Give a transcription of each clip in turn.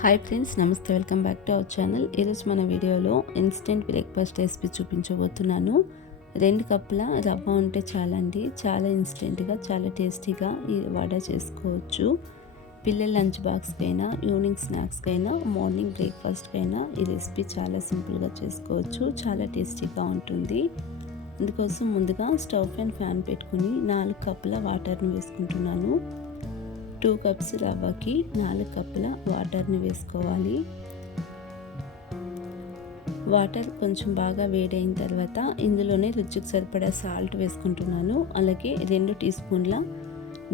Hi friends, నమస్తే. Welcome back to our channel. ఈరోజు మన వీడియోలో ఇన్స్టెంట్ బ్రేక్ఫాస్ట్ రెసిపీ చూపించబోతున్నాను. 2 కప్పుల రవ్వ ఉంటే చాలండి. చాలా ఇన్స్టెంట్గా, చాలా టేస్టీగా ఈ వడ చేసుకోవచ్చు. పిల్లల లంచ్ బాక్స్కైనా, ఈవినింగ్ స్నాక్స్కైనా, మార్నింగ్ బ్రేక్ఫాస్ట్కైనా ఈ రెసిపీ చాలా సింపుల్గా చేసుకోవచ్చు. చాలా టేస్టీగా ఉంటుంది. అందుకోసం ముందుగా స్టవ్ పైన ఫ్యాన్ పెట్టుకుని 4 కప్పుల వాటర్ని వేసుకుంటున్నాను. 2 కప్స్ రవ్వకి 4 కప్పుల వాటర్ని వేసుకోవాలి. వాటర్ కొంచెం బాగా వేడైన తర్వాత ఇందులోనే రుచికి సరిపడా సాల్ట్ వేసుకుంటున్నాను. అలాగే 2 టీ స్పూన్ల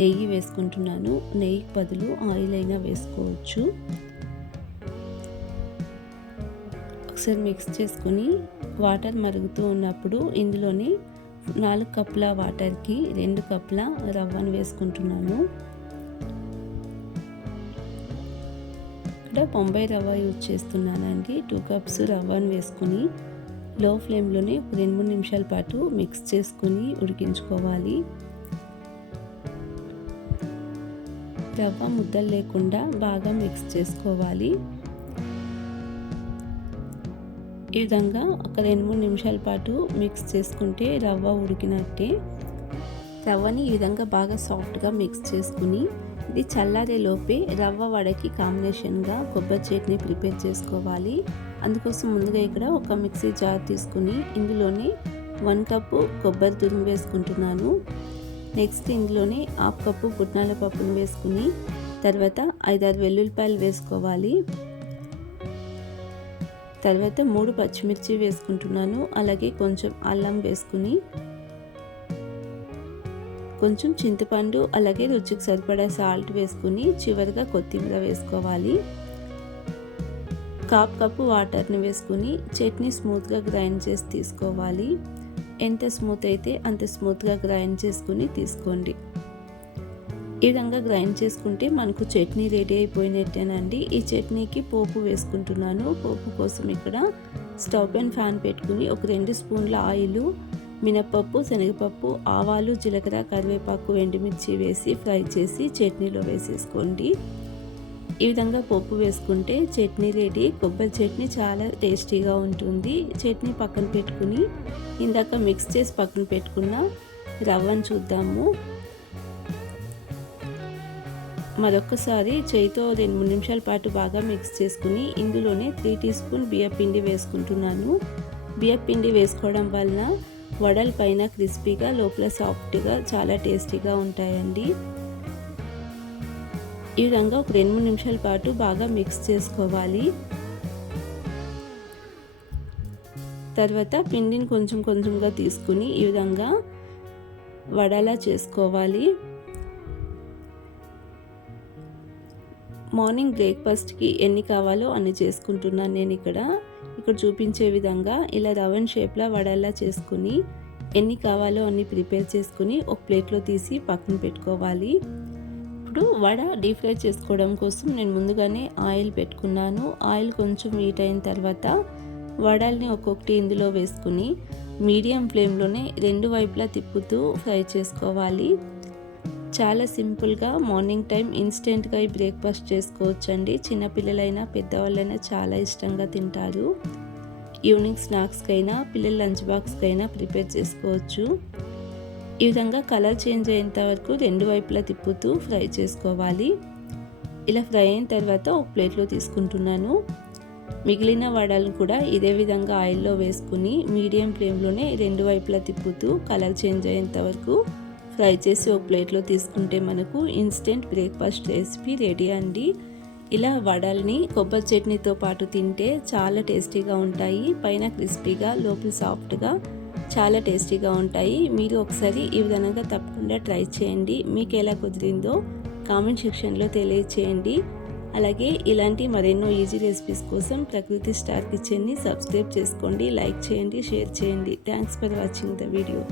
నెయ్యి వేసుకుంటున్నాను. నెయ్యికి బదులు ఆయిల్ అయినా వేసుకోవచ్చు. ఒకసారి మిక్స్ చేసుకుని వాటర్ మరుగుతూ ఉన్నప్పుడు ఇందులోనే 4 కప్పుల వాటర్కి 2 కప్పుల రవ్వను వేసుకుంటున్నాను. ఇక్కడ బొంబాయి రవ్వ యూజ్ చేస్తున్నానండి. 2 కప్స్ రవ్వను వేసుకుని లో ఫ్లేమ్లోనే 2-3 నిమిషాల పాటు మిక్స్ చేసుకుని ఉడికించుకోవాలి. రవ్వ ముద్దలు లేకుండా బాగా మిక్స్ చేసుకోవాలి. ఈ విధంగా ఒక 2-3 నిమిషాల పాటు మిక్స్ చేసుకుంటే రవ్వ ఉడికినట్టే. రవ్వని ఈ విధంగా బాగా సాఫ్ట్గా మిక్స్ చేసుకుని ఇది చల్లారే లోపే రవ్వ వడకి కాంబినేషన్గా కొబ్బరి చట్నీ ప్రిపేర్ చేసుకోవాలి. అందుకోసం ముందుగా ఇక్కడ ఒక మిక్సీ జార్ తీసుకుని ఇందులోనే 1 కప్పు కొబ్బరి తురుము వేసుకుంటున్నాను. నెక్స్ట్ ఇందులోనే 1/2 కప్పు పుట్నాల పప్పును వేసుకుని తర్వాత 5-6 వెల్లుల్లిపాయలు వేసుకోవాలి. తర్వాత 3 పచ్చిమిర్చి వేసుకుంటున్నాను. అలాగే కొంచెం అల్లం వేసుకుని కొంచెం చింతపండు అలాగే రుచికి సరిపడా సాల్ట్ వేసుకుని చివరిగా కొత్తిమీర వేసుకోవాలి. 1/2 కప్పు వాటర్ని వేసుకుని చట్నీ స్మూత్గా గ్రైండ్ చేసి తీసుకోవాలి. ఎంత స్మూత్ అయితే అంత స్మూత్గా గ్రైండ్ చేసుకుని తీసుకోండి. ఈ విధంగా గ్రైండ్ చేసుకుంటే మనకు చట్నీ రెడీ అయిపోయినట్టేనండి. ఈ చట్నీకి పోపు వేసుకుంటున్నాను. పోపు కోసం ఇక్కడ స్టవ్ పైన ఫ్యాన్ పెట్టుకుని ఒక 2 స్పూన్ల ఆయిల్, మినపప్పు, శనగపప్పు, ఆవాలు, జీలకర్ర, కరివేపాకు, ఎండుమిర్చి వేసి ఫ్రై చేసి చట్నీలో వేసేసుకోండి. ఈ విధంగా పోపు వేసుకుంటే చట్నీ రెడీ. కొబ్బరి చట్నీ చాలా టేస్టీగా ఉంటుంది. చట్నీ పక్కన పెట్టుకుని ఇందాక మిక్స్ చేసి పక్కన పెట్టుకున్న రవ్వను చూద్దాము. మరొకసారి చేయితో 2-3 నిమిషాల పాటు బాగా మిక్స్ చేసుకుని ఇందులోనే 3 టీ స్పూన్ బియ్యపిండి వేసుకుంటున్నాను. బియ్యపిండి వేసుకోవడం వలన వడల పైన క్రిస్పీగా, లోపల సాఫ్ట్గా చాలా టేస్టీగా ఉంటాయండి. ఈ విధంగా ఒక 2-3 నిమిషాల పాటు బాగా మిక్స్ చేసుకోవాలి. తర్వాత పిండిని కొంచెం కొంచెంగా తీసుకుని ఈ విధంగా వడలా చేసుకోవాలి. మార్నింగ్ బ్రేక్ఫాస్ట్కి ఎన్ని కావాలో అన్ని చేసుకుంటున్నాను నేను ఇక్కడ చూపించే విధంగా ఇలా రౌండ్ షేప్లో వడలా చేసుకుని ఎన్ని కావాలో అన్ని ప్రిపేర్ చేసుకుని ఒక ప్లేట్లో తీసి పక్కన పెట్టుకోవాలి. ఇప్పుడు వడ డీప్ ఫ్రై చేసుకోవడం కోసం నేను ముందుగానే ఆయిల్ పెట్టుకున్నాను. ఆయిల్ కొంచెం హీట్ అయిన తర్వాత వడల్ని ఒక్కొక్కటి ఇందులో వేసుకుని మీడియం ఫ్లేమ్లోనే 2 వైపులా తిప్పుతూ ఫ్రై చేసుకోవాలి. చాలా సింపుల్గా మార్నింగ్ టైం ఇన్స్టెంట్గా ఈ బ్రేక్ఫాస్ట్ చేసుకోవచ్చండి. చిన్నపిల్లలైనా పెద్దవాళ్ళైనా చాలా ఇష్టంగా తింటారు. ఈవినింగ్ స్నాక్స్కైనా, పిల్లల లంచ్ బాక్స్కైనా ప్రిపేర్ చేసుకోవచ్చు. ఈ విధంగా కలర్ చేంజ్ అయ్యేంత వరకు 2 వైపులా తిప్పుతూ ఫ్రై చేసుకోవాలి. ఇలా ఫ్రై అయిన తర్వాత ఒక ప్లేట్లో తీసుకుంటున్నాను. మిగిలిన వడలను కూడా ఇదే విధంగా ఆయిల్లో వేసుకుని మీడియం ఫ్లేమ్లోనే 2 వైపులా తిప్పుతూ కలర్ చేంజ్ అయ్యేంత వరకు ఫ్రై చేసి ఒక ప్లేట్లో తీసుకుంటే మనకు ఇన్స్టెంట్ బ్రేక్ఫాస్ట్ రెసిపీ రెడీ అండి. ఇలా వడల్ని కొబ్బరి చట్నీతో పాటు తింటే చాలా టేస్టీగా ఉంటాయి. పైన క్రిస్పీగా, లోపల సాఫ్ట్గా చాలా టేస్టీగా ఉంటాయి. మీరు ఒకసారి ఈ విధంగా తప్పకుండా ట్రై చేయండి. మీకు ఎలా కుదిరిందో కామెంట్ సెక్షన్లో తెలియచేయండి. అలాగే ఇలాంటి మరెన్నో ఈజీ రెసిపీస్ కోసం ప్రకృతి స్టార్ కిచెన్ని సబ్స్క్రైబ్ చేసుకోండి, లైక్ చేయండి, షేర్ చేయండి. Thanks for watching the video.